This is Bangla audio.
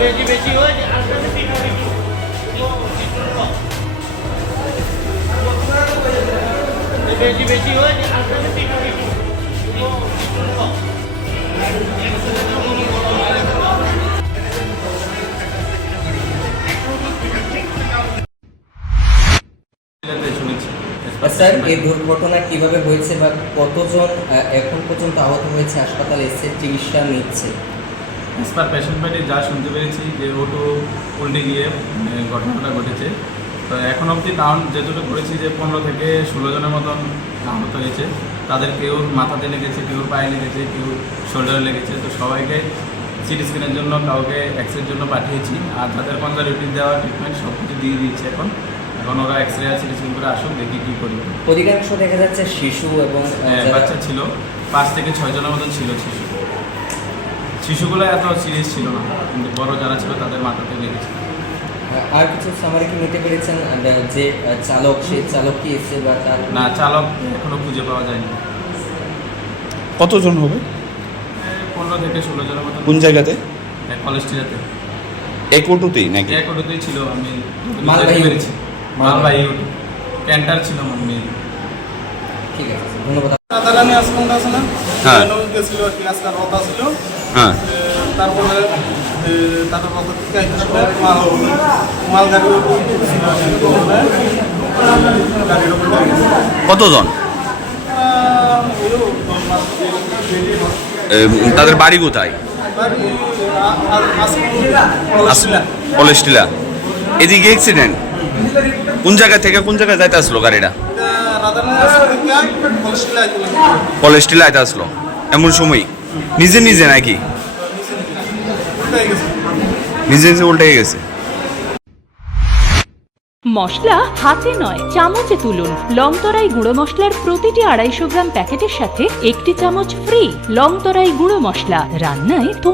বেশি বেশি হয়েছে বেশি বেশি হয়েছে স্যার এই দুর্ঘটনা কিভাবে হয়েছে বা কতজন এখন পর্যন্ত আহত হয়েছে, হাসপাতালে এসে চিকিৎসা নিচ্ছে? অ্যাজ পার পেশেন্ট পার্টি যা শুনতে পেরেছি যে অটো উল্টে গিয়ে ঘটনাটা ঘটেছে। তো এখন অবধি কাউন্ট যেটুকু করেছি যে 15 থেকে 16 জনের মতন আহত হয়েছে। তাদের কেউ মাথাতে লেগেছে, কেউ পায়ে লেগেছে, কেউ শোল্ডারে লেগেছে। তো সবাইকে সিটি স্ক্যানের জন্য, কাউকে এক্সরের জন্য পাঠিয়েছি। আর যাদের কনজারভেটিভ দেওয়া ট্রিটমেন্ট সব কিছু দিয়ে দিচ্ছে। এখন ওরা এক্সরে আর সিটি স্ক্যান করে আসুক, দেখি কী করি। অধিকাংশ দেখা যাচ্ছে শিশু এবং বাচ্চা ছিল, 5 থেকে 6 জনের মতন ছিল শিশু। শিশুগুলো এত সিরিয়াস ছিল না, কিন্তু বড় যারা ছিল তাদের মাথাতে লেগেছে। আর কিছু সামারি কি নিতে পেরেছেন যে চালক, সেই চালক কি এসে বা তার? না, চালক এখনো খুঁজে পাওয়া যায়নি। কতজন হবে? 15 থেকে 16 জনের মতন। কোন জায়গাতে? কলেজটিতে এক অটোতেই নাকি? এক অটোতেই ছিল। আমি মালবাহী পেরেছি মালবাহী ক্যান্টার ছিল আমি। ঠিক আছে, ধন্যবাদ। রাতারানি আসমানটা আছে না, হ্যাঁ গেছিল আর কি, আজকাল রথা ছিল। হ্যাঁ তারপরে তাদের রথা থেকে মাল গাড়ি গাড়ির উপর কতজন? তাদের বাড়ি কোথায়? কলেজটিলা। এদিকে অ্যাক্সিডেন্ট কোন জায়গা থেকে কোন জায়গায় যাইতে আসলো গাড়িটা? কলেজটিলা আইতে আসলো এমন সময় নিজে নিজে নাকি? নিজে নিজে উল্টে গেছে। মশলা হাতে নয় চামচে তুলুন। লংতরাই গুঁড়ো মশলার প্রতিটি 250 গ্রাম প্যাকেটের সাথে 1টি চামচ ফ্রি। লংতরাই গুঁড়ো মশলা, রান্নায়